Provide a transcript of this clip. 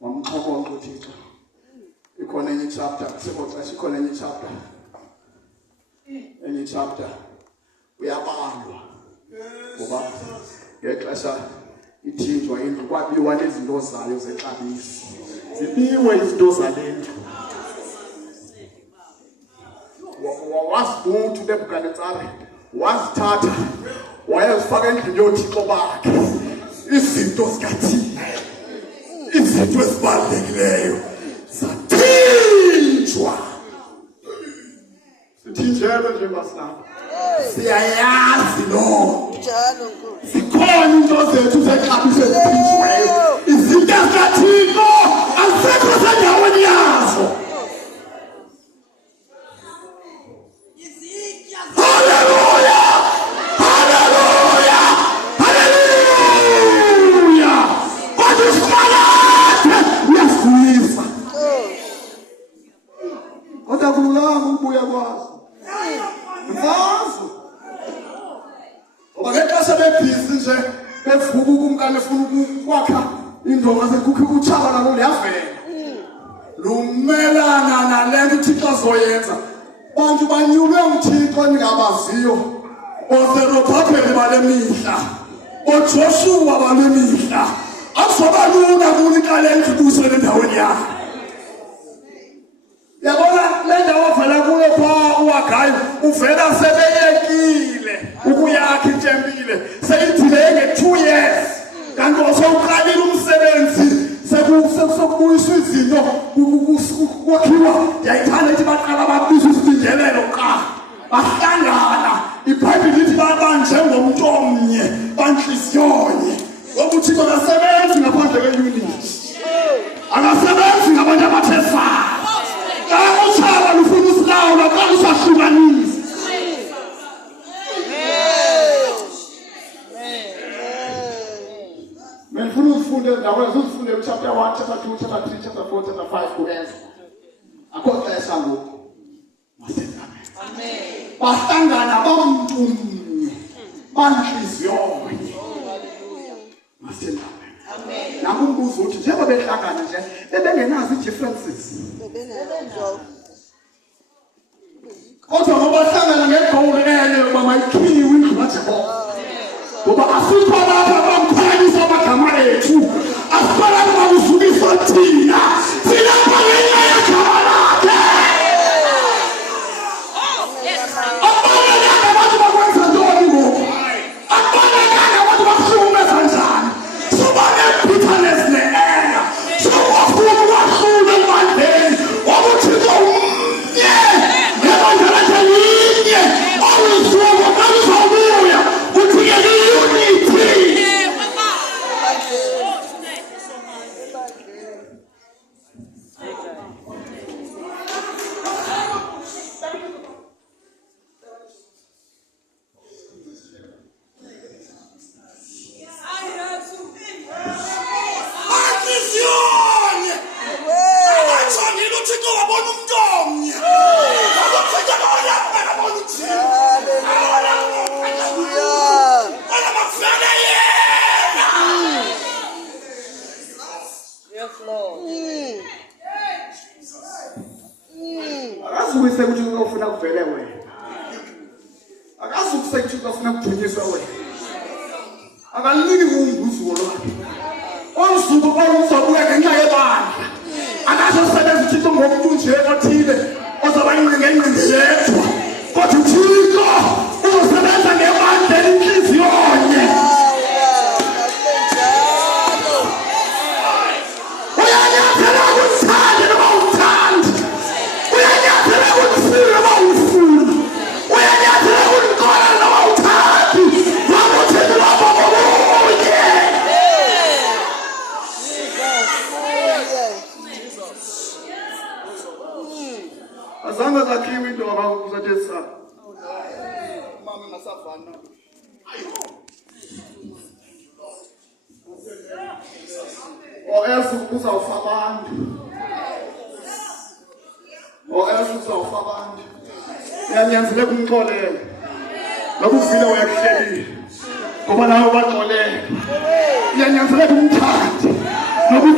wamxhokonqa uThixo. Ikhona enye chapter seboxesha ikhona enye chapter. Enye chapter uyabalwa. Ngoba ngexesha ithinjwa indlu kwabiwa nezinto zayo zexabiso. Zibiwe izinto zalendlu. Wasibuthi uNebukadnezar wasithatha wayezifaka endlini yoThixo bakhe izinto zikaThixo, izinto ezibalulekileyo zathinjwa. Sithinjelwe njengasilapha siyayazi lo zikhona into zethu zexabiso ezithinjiweyo, izinto zikaThixo azisekho sendaweni yazo. Ubuya kwazo mfazo oba ngexesha bebhizi nje bevuka ukumkani efuna ukwakha indonga sekukho uchaba nalo liyavela lumelana nalento uThixo azoyenza. Bantu banyuke uThixo ningabaziyo oZerubhabheli bale mihla oJoshua bale mihla akuzobalula kunikale engibuso endaweni yakhe. Yabona le ndawo ovela kuyo pha uHagayi uvela sebeyekile ukuyakha itempile seyithile nge2 years kanti osawuqalile umsebenzi sekubuyiswa izinto kwakhiwa. Yayithanda ithi baqala babisa isibingelelo qa bahlangana iBhayibheli ithi babanje ngomuntu omnye banhliziyonye ngoba uThixo akasebenzi ngaphandle kweunity, akasebenzi ngabantu abathesa. Uchaba lufuna usilawula xa usahlukanisa. Ngifuna uzifunde ndawo uzifunde chapter 1, chapter 2, chapter 3, chapter 4, chapter 5 kuyenza. Akho xesha ngoku. Masenzame. Amen. Bahlangana bamntumnye. Banhliziyonye. Masenzame. Amen. Nakumbuzo uthi njengoba behlangana nje bebengenazi differences. Kodwa ngoba hlangana ngegoal enye ngoba mayikhiwe indlu kaJehova. Ngoba asikho lapha bamkhanyisa amagama ethu. Asibala ngokuzukisa thina. Thina phakela yagama lakhe. Abona abantu bakwenza ntoni ngoku? Abona abantu bakuhlukumeza kanjani? Sobane bitterness ne-anger. Sobafuna ukwahluka emandleni. Wabuthixo umnye. Nebandla lakhe linye. Olusuku oluzobuya. Uthike i-unity. Akazukuise ukuthi ufuna kuvele wena. Akazukuise ukuthi ufuna kudunyiswa wena. Akaliki umbuzo lwakhe. Onsuku kwaluzobuya ngenxa yebandla. Akazosebenza uThixo ngomuntu nje othile ozoba ingqengqenge yedwa. Kodwa uThixo uzosebenza ngebandla elinhliziyonye. Uyanyathela ukuthanda noma uthanda. Uyanyathela ukufuna noma ufuna. Uyanyathela ukuqala noma uthandi. Wabuthini lapha ngomunye. Azange zakhiwe indaba ukuzathesa. Mama ngasavana. Uzawufa abantu. Uzawufa abantu. Uyanyanzeleka umxolele. Ngoba uvile uyakuhlelile. Ngoba nawe baxolele. Uyanyanzeleka umthande. Ngoba